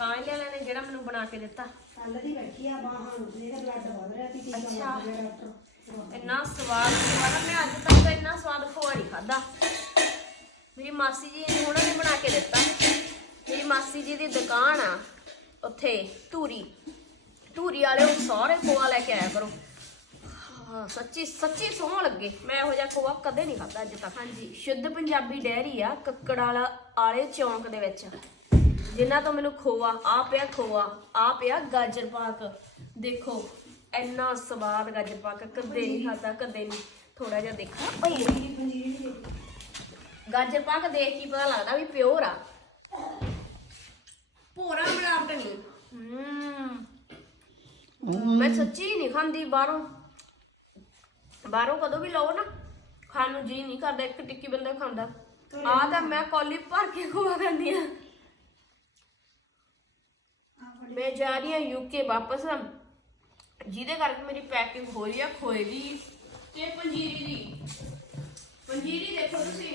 ਕਾਂਜਲੇ ਵਾਲੇ ਨੇ ਜਿਹੜਾ ਮੈਨੂੰ ਬਣਾ ਕੇ ਦਿੱਤਾ। ਕੱਲ ਦੀ ਬੈਠੀ ਆ ਬਾਹਾਂ ਨੂੰ ਇਹਦਾ ਬਲੱਡ ਵਧ ਰਿਹਾ ਸੀ ਟੀਕਾ ਅੱਛਾ। ਲੱਗ ਗਿਆ ਡਾਕਟਰ ਇੰਨਾ ਸਵਾਦ ਖੋਆ ਨਾ ਮੈਂ ਅੱਜ ਤੱਕ ਤਾਂ ਇੰਨਾ ਸਵਾਦ ਖੋਆ ਨਹੀਂ ਖਾਦਾ ਮੇਰੀ ਮਾਸੀ ਜੀ ਨੇ ਉਹਨਾਂ ਨੇ ਬਣਾ ਕੇ ਦਿੱਤਾ। ਮੇਰੀ ਮਾਸੀ ਜੀ ਦੀ ਦੁਕਾਨ ਆ ਉੱਥੇ ਧੂਰੀ। ਧੂਰੀ ਵਾਲੇ ਉਹ ਸਾਰੇ ਖੋਆ ਲੈ ਕੇ ਆਇਆ ਕਰੋ। ਹਾਂ ਸੱਚੀ ਸੱਚੀ ਸੋਹਣ ਲੱਗੇ। ਮੈਂ ਇਹੋ ਜਿਹਾ ਖੋਆ ਕਦੇ ਨਹੀਂ ਖਾਦਾ ਅੱਜ ਤੱਕ। ਹਾਂਜੀ। ਸ਼ੁੱਧ ਪੰਜਾਬੀ ਡੈਰੀ ਆ ਕੱਕੜ ਵਾਲਾ ਆਲੇ ਚੌਂਕ ਦੇ ਵਿੱਚ। ਜਿਨ੍ਹਾਂ ਤੋਂ ਮੈਨੂੰ ਖੋਆ ਆ ਪਿਆ ਖੋਆ ਆ ਪਿਆ ਗਾਜਰ ਪਾਕ। ਦੇਖੋ ਇੰਨਾ ਸਵਾਦ ਗਾਜਰ ਪਾਕ ਕਦੇ ਨਹੀਂ ਖਾਦਾ ਕਦੇ ਨਹੀਂ। ਥੋੜਾ ਜਿਹਾ ਦੇਖਾ। ਓਏ। ਗਾਜਰ ਪਾਕ ਦੇਖ ਕੇ ਪਤਾ ਲੱਗਦਾ ਵੀ ਪਿਓਰ ਆ। ਪੂਰਾ ਮਿਲਾਵਟ ਨਹੀਂ। ਹਮ ਮੈਂ ਸੱਚੀ ਨਹੀਂ ਖਾਂਦੀ ਬਾਹਰੋਂ। ਬਾਹਰੋਂ ਕਦੋਂ ਵੀ ਲਓ ਨਾ ਖਾਣ ਨੂੰ ਜੀ ਨਹੀਂ ਕਰਦਾ ਇੱਕ ਟਿੱਕੀ ਬੰਦਾ ਖਾਂਦਾ। ਆ ਤਾਂ ਮੈਂ ਕੌਲੀ ਭਰ ਕੇ ਖਵਾ ਖਾਂਦੀ ਆ ਮੈਂ ਜਾ ਰਹੀ ਹਾਂ ਯੂਕੇ ਵਾਪਸ। ਜਿਹਦੇ ਕਰਕੇ ਮੇਰੀ ਪੈਕਿੰਗ ਹੋ ਰਹੀ ਆ ਖੋਏ ਦੀ ਤੇ ਪੰਜੀਰੀ ਦੀ। ਪੰਜੀਰੀ ਦੇਖੋ ਤੁਸੀਂ।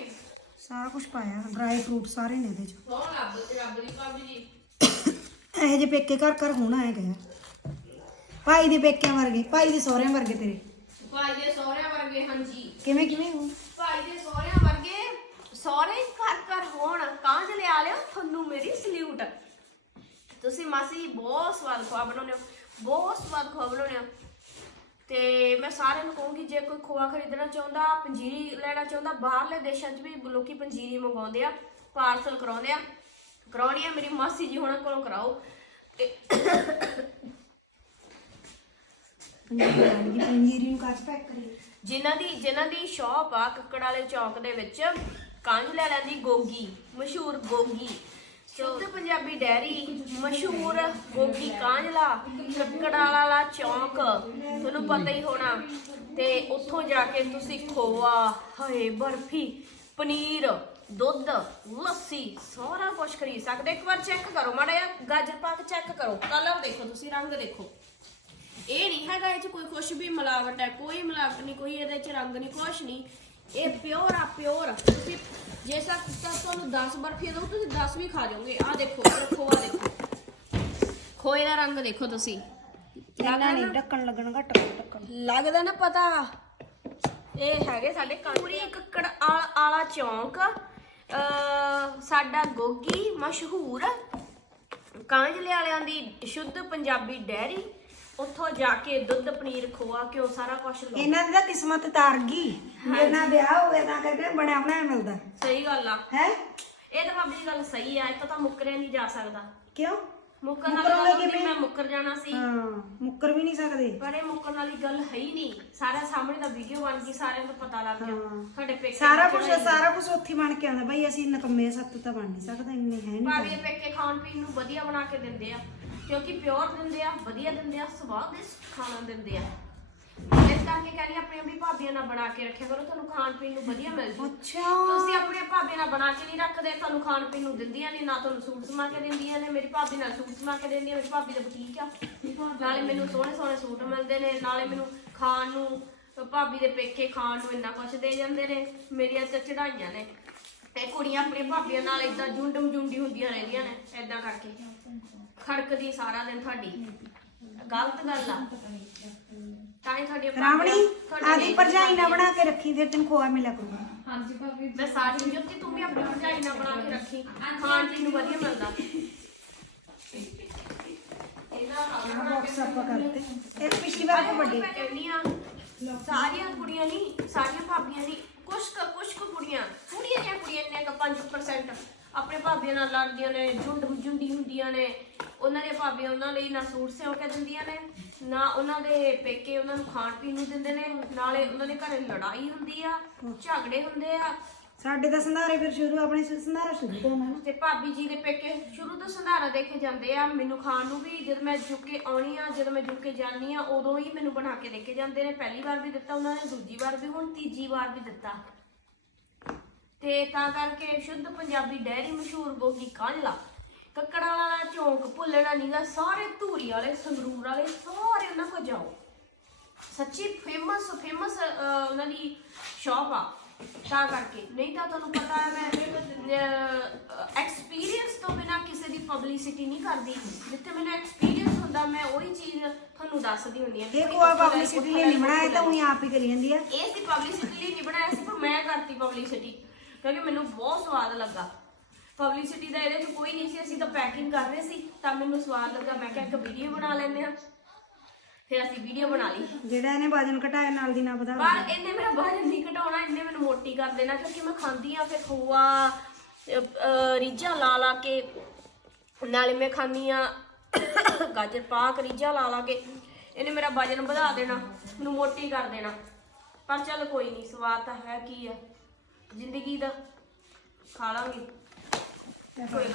ਸਾਰਾ ਕੁਝ ਪਾਇਆ ਡਰਾਈ ਫਰੂਟ ਸਾਰੇ ਨੇ ਇਹਦੇ ਚ। ਰੱਬ ਤੇ ਰੱਬ ਦੀ ਭਾਬੀ ਜੀ? ਇਹੋ ਜਿਹੇ ਪੇਕੇ ਘਰ ਘਰ ਹੋਣਾ ਹੈਗਾ ਭਾਈ ਦੇ ਪੇਕਿਆਂ ਵਰਗੇ ਭਾਈ ਦੇ ਸਹੁਰਿਆਂ ਵਰਗੇ ਤੇਰੇ। ਭਾਈ ਦੇ ਸਹੁਰਿਆਂ ਵਰਗੇ ਹਾਂਜੀ। ਕਿਵੇਂ ਕਿਵੇਂ ਹੋ? ਭਾਈ ਦੇ ਸਹੁਰਿਆਂ ਵਰਗੇ ਸਹੁਰੇ ਘਰ ਘਰ ਹੋਣ ਕਾਂਜ ਲਿਆ ਲਿਓ ਤੁਹਾਨੂੰ ਮੇਰੀ ਸਲੂਟ ਤੁਸੀਂ ਮਾਸੀ ਜੀ ਬਹੁਤ ਸਵਾਦ ਖਵਾ ਬਣਾਉਂਦੇ ਹੋ ਬਹੁਤ ਸਵਾਦ ਖਵਾ ਬਣਾਉਂਦੇ ਹੋ ਤੇ ਮੈਂ ਸਾਰਿਆਂ ਨੂੰ ਕਹੂੰਗੀ ਜੇ ਕੋਈ ਖੋਆ ਖਰੀਦਣਾ ਚਾਹੁੰਦਾ ਪੰਜੀਰੀ ਲੈਣਾ ਚਾਹੁੰਦਾ ਬਾਹਰਲੇ ਦੇਸ਼ਾਂ 'ਚ ਵੀ ਲੋਕੀ ਪੰਜੀਰੀ ਮੰਗਵਾਉਂਦੇ ਆ ਪਾਰਸਲ ਕਰਾਉਂਦੇ ਆ ਕਰਾਉਣੀ ਆ ਮੇਰੀ ਮਾਸੀ ਜੀ ਹੁਣਾਂ ਕੋਲੋਂ ਕਰਾਓ ਤੇ ਪੰਜੀਰੀ ਨੂੰ ਕੱਚ ਪੈਕ ਕਰੀ ਜਿਨ੍ਹਾਂ ਦੀ ਜਿਨ੍ਹਾਂ ਦੀ ਸ਼ਾਪ ਆ ਕੱਕੜ ਵਾਲੇ ਚੌਕ ਦੇ ਵਿੱਚ ਕਾਂਝ ਲੈ ਲੈਂਦੀ ਗੋਗੀ ਮਸ਼ਹੂਰ ਗੋਗੀ ਸ਼ੁੱਧ ਪੰਜਾਬੀ ਡੈਰੀ ਮਸ਼ਹੂਰ ਗੋਗੀ ਕਾਂਝਲਾ ਕੱਕੜ ਵਾਲਾ ਚੌਕ, ਤੁਹਾਨੂੰ ਪਤਾ ਹੀ ਹੋਣਾ। ਤੇ ਉੱਥੋਂ ਜਾ ਕੇ ਤੁਸੀਂ ਖੋਆ, ਹਏ ਬਰਫੀ, ਪਨੀਰ, ਦੁੱਧ, ਲੱਸੀ, ਸਾਰਾ ਕੁਝ ਖਰੀਦ ਸਕਦੇ। ਇੱਕ ਵਾਰ ਚੈੱਕ ਕਰੋ ਮਾੜਾ ਜਿਹਾ, ਗਾਜਰ ਕੇ ਚੈੱਕ ਕਰੋ। ਕਲਰ ਦੇਖੋ ਤੁਸੀਂ, ਰੰਗ ਦੇਖੋ। ਇਹ ਨਹੀਂ ਹੈਗਾ ਇਹ ਚ ਕੋਈ ਕੁਛ ਵੀ ਮਿਲਾਵਟ ਹੈ, ਕੋਈ ਮਿਲਾਵਟ ਨਹੀਂ, ਕੋਈ ਇਹਦੇ ਚ ਰੰਗ ਨਹੀਂ, ਕੁਛ ਨਹੀਂ। ਇਹ ਪਿਓਰ ਆ ਪਿਓਰ। ਤੁਸੀਂ ਜੇ ਸਾ ਤੁਹਾਨੂੰ 10 ਬਰਫੀ ਦੋ ਤੁਸੀਂ 10 ਵੀ ਖਾ ਜਾਓਗੇ। ਆ ਦੇਖੋ ਰੱਖੋ ਆ ਦੇਖੋ। ਖੋਏ ਦਾ ਰੰਗ ਦੇਖੋ ਤੁਸੀਂ। ਇਹਨਾਂ ਨੇ ਢੱਕਣ ਲੱਗਣ ਘੱਟ ਢੱਕਣ। ਲੱਗਦਾ ਨਾ ਪਤਾ। ਇਹ ਹੈਗੇ ਸਾਡੇ ਪੂਰੀ ਕੱਕੜ ਆਲ- ਆਲਾ ਚੌਂਕ। ਅ ਸਾਡਾ ਗੋਗੀ ਮਸ਼ਹੂਰ ਕਾਂਜਲੇ ਵਾਲਿਆਂ ਦੀ ਸ਼ੁੱਧ ਪੰਜਾਬੀ ਡੈਰੀ ਉੱਥੋਂ ਜਾ ਕੇ ਦੁੱਧ ਪਨੀਰ ਖੋਆ ਘਿਓ ਸਾਰਾ ਕੁਝ ਲਓ। ਇਹਨਾਂ ਦੀ ਤਾਂ ਕਿਸਮਤ ਤਾਰ ਗਈ। ਨਾਲ ਵਿਆਹ ਹੋ ਗਿਆ ਤਾਂ ਕਰਕੇ ਬਣਿਆ ਬਣਾਇਆ ਮਿਲਦਾ। ਸਹੀ ਗੱਲ ਆ। ਹੈ? ਇਹ ਤਾਂ ਭਾਬੀ ਦੀ ਗੱਲ ਸਹੀ ਆ ਇਹ ਤਾਂ ਮੁੱਕਰਿਆ ਨਹੀਂ ਜਾ ਸਕਦਾ। ਕਿਉਂ? ਮੁੱਕਰਨ ਵਾਲੀ ਮੁੱਕਰੋਗੇ ਕਿਵੇਂ? ਮੈਂ ਮੁੱਕਰ ਜਾਣਾ ਸੀ। ਹਾਂ ਮੁੱਕਰ ਵੀ ਨਹੀਂ ਸਕਦੇ। ਪਰ ਇਹ ਮੁੱਕਰਨ ਵਾਲੀ ਗੱਲ ਹੈ ਹੀ ਨਹੀਂ। ਸਾਰਾ ਸਾਹਮਣੇ ਦਾ ਵੀਡੀਓ ਬਣ ਗਈ ਸਾਰਿਆਂ ਨੂੰ ਪਤਾ ਲੱਗ ਗਿਆ। ਹਾਂ। ਤੁਹਾਡੇ ਪੇਕੇ ਸਾਰਾ ਕੁਝ। ਸਾਰਾ ਕੁਝ ਉੱਥੇ ਹੀ ਬਣ ਕੇ ਆਉਂਦਾ। ਬਈ ਅਸੀਂ ਨਕੰਮੇ ਸੱਤ ਤਾਂ ਬਣ ਨਹੀਂ ਸਕਦੇ ਇੰਨੇ ਹੈ ਭਾਵੇਂ ਨਹੀਂ ਇਹ ਪੇਕੇ ਖਾਣ ਪੀਣ ਨੂੰ ਵਧੀਆ ਬਣਾ ਕੇ ਦਿੰਦੇ ਆ ਕਿਉਂਕਿ ਪਿਓਰ ਦਿੰਦੇ ਆ ਵਧੀਆ ਦਿੰਦੇ ਆ ਸਵਾਦਿਸ਼ਟ ਖਾਣਾ ਦਿੰਦੇ ਆ। ਇਸ ਕਰਕੇ ਕਹਿੰਦੀ ਆਪਣੀਆਂ ਵੀ ਭਾਬੀਆਂ ਨਾਲ ਬਣਾ ਕੇ ਰੱਖਿਆ ਕਰੋ ਤੁਹਾਨੂੰ ਖਾਣ ਪੀਣ ਨੂੰ ਵਧੀਆ ਮਿਲ ਜੂ। ਅੱਛਾ। ਤੁਸੀਂ ਆਪਣੀਆਂ ਭਾਬੀਆਂ ਨਾਲ ਬਣਾ ਕੇ ਨਹੀਂ ਰੱਖਦੇ ਤੁਹਾਨੂੰ ਖਾਣ ਪੀਣ ਨੂੰ ਦਿੰਦੀਆਂ ਨੇ ਨਾ ਤੁਹਾਨੂੰ ਸੂਟ ਸਮਾ ਕੇ ਦਿੰਦੀਆਂ ਨੇ ਮੇਰੀ ਭਾਬੀ ਨਾਲ ਸੂਟ ਸਮਾ ਕੇ ਦਿੰਦੀ ਆ ਮੇਰੀ ਭਾਬੀ ਦਾ ਬੁਟੀਕ ਆ। ਨਾਲੇ ਮੈਨੂੰ ਸੋਹਣੇ ਸੋਹਣੇ ਸੂਟ ਮਿਲਦੇ ਨੇ ਨਾਲੇ ਮੈਨੂੰ ਖਾਣ ਨੂੰ ਭਾਬੀ ਦੇ ਪੇਕੇ ਖਾਣ ਨੂੰ ਇੰਨਾ ਕੁਝ ਦੇ ਜਾਂਦੇ ਨੇ ਮੇਰੀਆਂ ਚੜਾਈਆਂ ਨੇ। ਤੇ ਕੁੜੀਆਂ ਆਪਣੀਆਂ ਭਾਬੀਆਂ ਨਾਲ ਇਦਾਂ ਜੁੰਡਮ ਜੁੰਡੀ ਹੁੰਦੀਆਂ ਰਹਿੰਦੀਆਂ ਨੇ ਇਦਾਂ ਕਰਕੇ। ਖੜਕਦੀ ਸਾਰਾ ਦਿਨ ਤੁਹਾਡੀ। ਗਲਤ ਗੱਲ ਆ। ਤਾਂ ਹੀ ਤੁਹਾਡੀ ਰਾਵਣੀ ਆਦੀ ਭਰਜਾਈ ਨਾ ਬਣਾ ਕੇ ਰੱਖੀ ਫਿਰ ਤੈਨੂੰ ਖੋਆ ਮਿਲਿਆ ਕਰੂਗਾ। ਮੈਂ ਸਾਰੀ ਜੁੱਤੀ ਤੂੰ ਵੀ ਆਪਣੀ ਭਰਜਾਈ ਨਾਲ ਬਣਾ ਕੇ ਰੱਖੀ। ਖਾਣ ਪੀਣ ਨੂੰ ਵਧੀਆ ਮਿਲਦਾ। ਇਹਦਾ ਬਾਕਸ ਆਪਾਂ ਕਰਤੇ ਇਹ ਪਿਛਲੀ ਵਾਰ ਤੋਂ ਵੱਡੀ। ਸਾਰੀਆਂ ਕੁੜੀਆਂ ਨਹੀਂ ਸਾਰੀਆਂ ਭਾਬੀਆਂ ਨਹੀਂ ਕੁਛ ਕੁ ਕੁਛ ਕੁ ਕੁੜੀਆਂ ਕੁੜੀਆਂ ਦੀਆਂ ਕੁੜੀਆਂ ਨੇ 5% ਆਪਣੇ ਭਾਬੀਆਂ ਨਾਲ ਲੜਦੀਆਂ ਨੇ ਝੁੰਡ ਜੁੰਡੀ ਹੁੰਦੀਆਂ ਨੇ, ਉਹਨਾਂ ਦੀਆਂ ਭਾਬੀਆਂ ਉਹਨਾਂ ਲਈ ਨਾ ਸੂਟ ਸਿਉਂ ਕੇ ਦਿੰਦੀਆਂ ਨੇ, ਨਾ ਉਹਨਾਂ ਦੇ ਪੇਕੇ ਉਹਨਾਂ ਨੂੰ ਖਾਣ ਪੀਣ ਨੂੰ ਦਿੰਦੇ ਨੇ, ਨਾਲੇ ਉਹਨਾਂ ਦੇ ਘਰੇ ਲੜਾਈ ਹੁੰਦੀ ਆ, ਝਗੜੇ ਹੁੰਦੇ ਆ ਸਾਡੇ ਤਾਂ ਸੰਧਾਰੇ ਫਿਰ ਸ਼ੁਰੂ, ਆਪਣੇ ਸ- ਸੰਧਾਰਾ ਸ਼ੁਰੂ ਤੋਂ ਹੋਣਾ ਤੇ ਭਾਬੀ ਜੀ ਦੇ ਪੇਕੇ ਸ਼ੁਰੂ ਤੋਂ ਸੰਧਾਰਾ ਦੇਖੇ ਜਾਂਦੇ ਆ, ਮੈਨੂੰ ਖਾਣ ਨੂੰ ਵੀ ਜਦ ਮੈਂ ਜੁਕੇ ਆਉਣੀ ਆ, ਜਦ ਮੈਂ ਜੁਕੇ ਜਾਨੀ ਆ, ਉਦੋਂ ਹੀ ਮੈਨੂੰ ਬਣਾ ਕੇ ਦੇ ਜਾਂਦੇ ਨੇ। ਪਹਿਲੀ ਵਾਰ ਵੀ ਦਿੱਤਾ ਉਹਨਾਂ ਨੇ, ਦੂਜੀ ਵਾਰ ਵੀ, ਹੁਣ ਤੀਜੀ ਵਾਰ ਵੀ ਦਿੱਤਾ। ਤੇ ਤਾਂ ਕਰਕੇ ਸ਼ੁੱਧ ਪੰਜਾਬੀ ਡੈਰੀ ਮਸ਼ਹੂਰ ਬੋਗੀ ਕਾਂਝਲਾ ਕੱਕੜਾਂ ਵਾਲਾ ਚੌਂਕ ਭੁੱਲਣਾ ਨਹੀਂਗਾ ਸਾਰੇ ਧੂਰੀ ਵਾਲੇ, ਸੰਗਰੂਰ ਵਾਲੇ, ਸਾਰੇ ਉਹਨਾਂ ਕੋਲ ਜਾਓ। ਸੱਚੀ ਫੇਮਸ ਫੇਮਸ ਉਹਨਾਂ ਦੀ ਸ਼ਾਪ ਆ। ਤਾਂ ਕਰਕੇ। ਨਹੀਂ ਤਾਂ ਤੁਹਾਨੂੰ ਪਤਾ ਹੈ ਮੈਂ ਐਕਸਪੀਰੀਅੰਸ ਤੋਂ ਬਿਨਾ ਕਿਸੇ ਦੀ ਪਬਲਿਸਿਟੀ ਨਹੀਂ ਕਰਦੀ। ਜਿੱਥੇ ਮੈਨੂੰ ਐਕਸਪੀਰੀਅੰਸ ਹੁੰਦਾ ਮੈਂ ਉਹੀ ਚੀਜ਼ ਤੁਹਾਨੂੰ ਦੱਸਦੀ ਹੁੰਦੀ ਹਾਂ ਇਹ ਕੋਆ ਪਬਲਿਸਿਟੀ ਲਈ ਨਹੀਂ ਬਣਾਇਆ ਤਾਂ ਉਹੀ ਆਪ ਹੀ ਕਰੀ ਜਾਂਦੀ ਆ। ਇਹ ਸੀ ਪਬਲਿਸਿਟੀ ਲਈ ਨਹੀਂ ਬਣਾਇਆ ਸੀ ਪਰ ਮੈਂ ਕਰਤੀ ਪਬਲਿਸਿਟੀ ਕਿਉਂਕਿ ਮੈਨੂੰ ਬਹੁਤ ਸਵਾਦ ਲੱਗਾ। ਪਬਲਿਸਿਟੀ ਦਾ ਇਹਦੇ 'ਚ ਕੋਈ ਨਹੀਂ ਸੀ ਅਸੀਂ ਤਾਂ ਪੈਕਿੰਗ ਕਰ ਰਹੇ ਸੀ ਤਾਂ ਮੈਨੂੰ ਸਵਾਦ ਲੱਗਾ। ਮੈਂ ਕਿਹਾ ਇੱਕ ਵੀਡੀਓ ਬਣਾ ਲੈਂਦੇ ਹਾਂ। ਫਿਰ ਅਸੀਂ ਵੀਡੀਓ ਬਣਾ ਲਈ। ਜਿਹੜਾ ਇਹਨੇ ਵਜਨ ਘਟਾਇਆ ਨਾਲ ਦੀ ਨਾ ਵਧਾ ਪਰ ਇਹਨੇ ਮੇਰਾ ਵਜਨ ਨਹੀਂ ਘਟਾਉਣਾ ਇਹਨੇ ਮੈਨੂੰ ਮੋਟੀ ਕਰ ਦੇਣਾ ਕਿਉਂਕਿ ਮੈਂ ਖਾਂਦੀ ਆ ਫਿਰ ਖੋਆ ਰੀਝਾਂ ਲਾ ਲਾ ਕੇ, ਨਾਲੇ ਮੈਂ ਖਾਂਦੀ ਆ ਗਾਜਰ ਪਾਕ, ਰੀਝਾਂ ਲਾ ਲਾ ਕੇ, ਇਹਨੇ ਮੇਰਾ ਵਜਨ ਵਧਾ ਦੇਣਾ ਮੈਨੂੰ ਮੋਟੀ ਕਰ ਦੇਣਾ। ਪਰ ਚੱਲ ਕੋਈ ਨਹੀਂ ਸਵਾਦ ਤਾਂ ਹੈ ਕੀ ਆ, ਜ਼ਿੰਦਗੀ ਦਾ, ਖਾ ਲਾਂਗੇ। ਕੋਈ ਗੱਲ